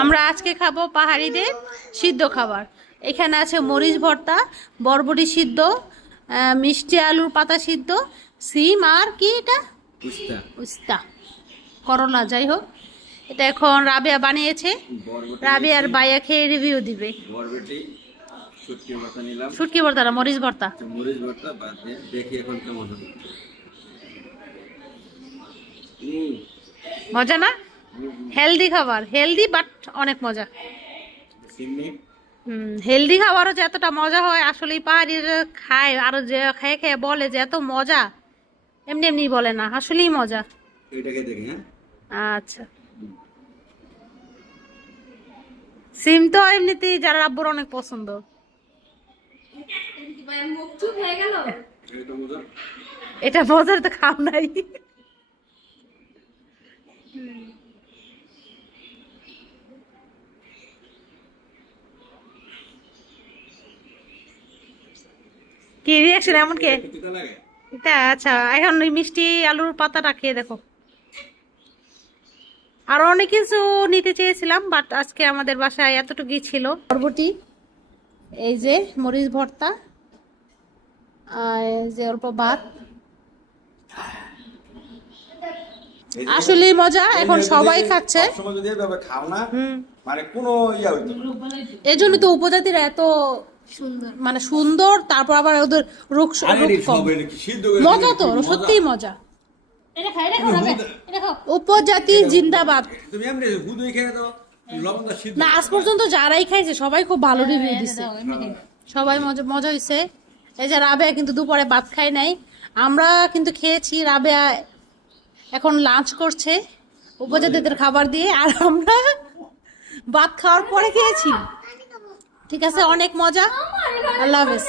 আমরা আজকে খাবো পাহাড়িদের সিদ্ধ খাবার। এখানে আছে মরিচ ভর্তা, বরবটি সিদ্ধ, মিষ্টি আলুর পাতা সিদ্ধ, সিম আর কি এটা উস্তা উস্তা করলা, যাই হোক এটা এখন রাবিয়া বানিয়েছে। রাবিয়ার বাইয়া খেয়ে রিভিউ দিবে। বরবটি শুটকি ভর্তা নিলাম, শুটকি ভর্তা না, মরিচ ভর্তা। মরিচ ভর্তা বাদ দিয়ে দেখি এখন কেমন হবে। মজা না? হেলদি খাবার, হেলদি বাট অনেক মজা। চিনি হেলদি খাবারও যে এতটা মজা হয় আসলে পাহাড়িরা খায়, আরো যে খেয়ে খেয়ে বলে যে এত মজা, এমনি এমনি বলে না, আসলেই মজা। এটাকে দেখি। হ্যাঁ আচ্ছা, সিম তো এমনিতেই যারা আব্বুর অনেক পছন্দ। এটা মজা। এটা মজার তো খাও নাই। কি রিয়াকশন এমন কে? তিতা লাগে। এটা আচ্ছা, এখন ওই মিষ্টি আলুর পাতাটা খেয়ে দেখো। আরো অনেক কিছু নিতে চেয়েছিলাম বাট আজকে আমাদের বাসায় এতটুকুই ছিল। বরবটি, এই যে মরিচ ভর্তা, আর এই যে অল্প ভাত। আসলে মজা, এখন সবাই খাচ্ছে। সবসময় যদি এভাবে খাও না মানে কোনো ইয়া হইতো না। এই জন্য তো উপজাতিরা এত সুন্দর, মানে সুন্দর, তারপর আবার ওদের রোগ কম। মজা তো, সত্যিই মজা। উপজাতি জিন্দাবাদ। তুমি এমনি হুদুই খেয়ে দাও, লবণটা সিদ্ধ না, আজ পর্যন্ত যারাই খাইছে সবাই খুব ভালো রিভিউ দিছে, সবাই মজা মজা হয়েছে। এই যে রাবেয়া কিন্তু দুপুরে ভাত খায় নাই, আমরা কিন্তু খেয়েছি। রাবেয়া এখন লাঞ্চ করছে উপজাতিদের খাবার দিয়ে, আর আমরা ভাত খাওয়ার পরে খেয়েছি। ঠিক আছে, অনেক মজা। আল্লাহ হাফেজ।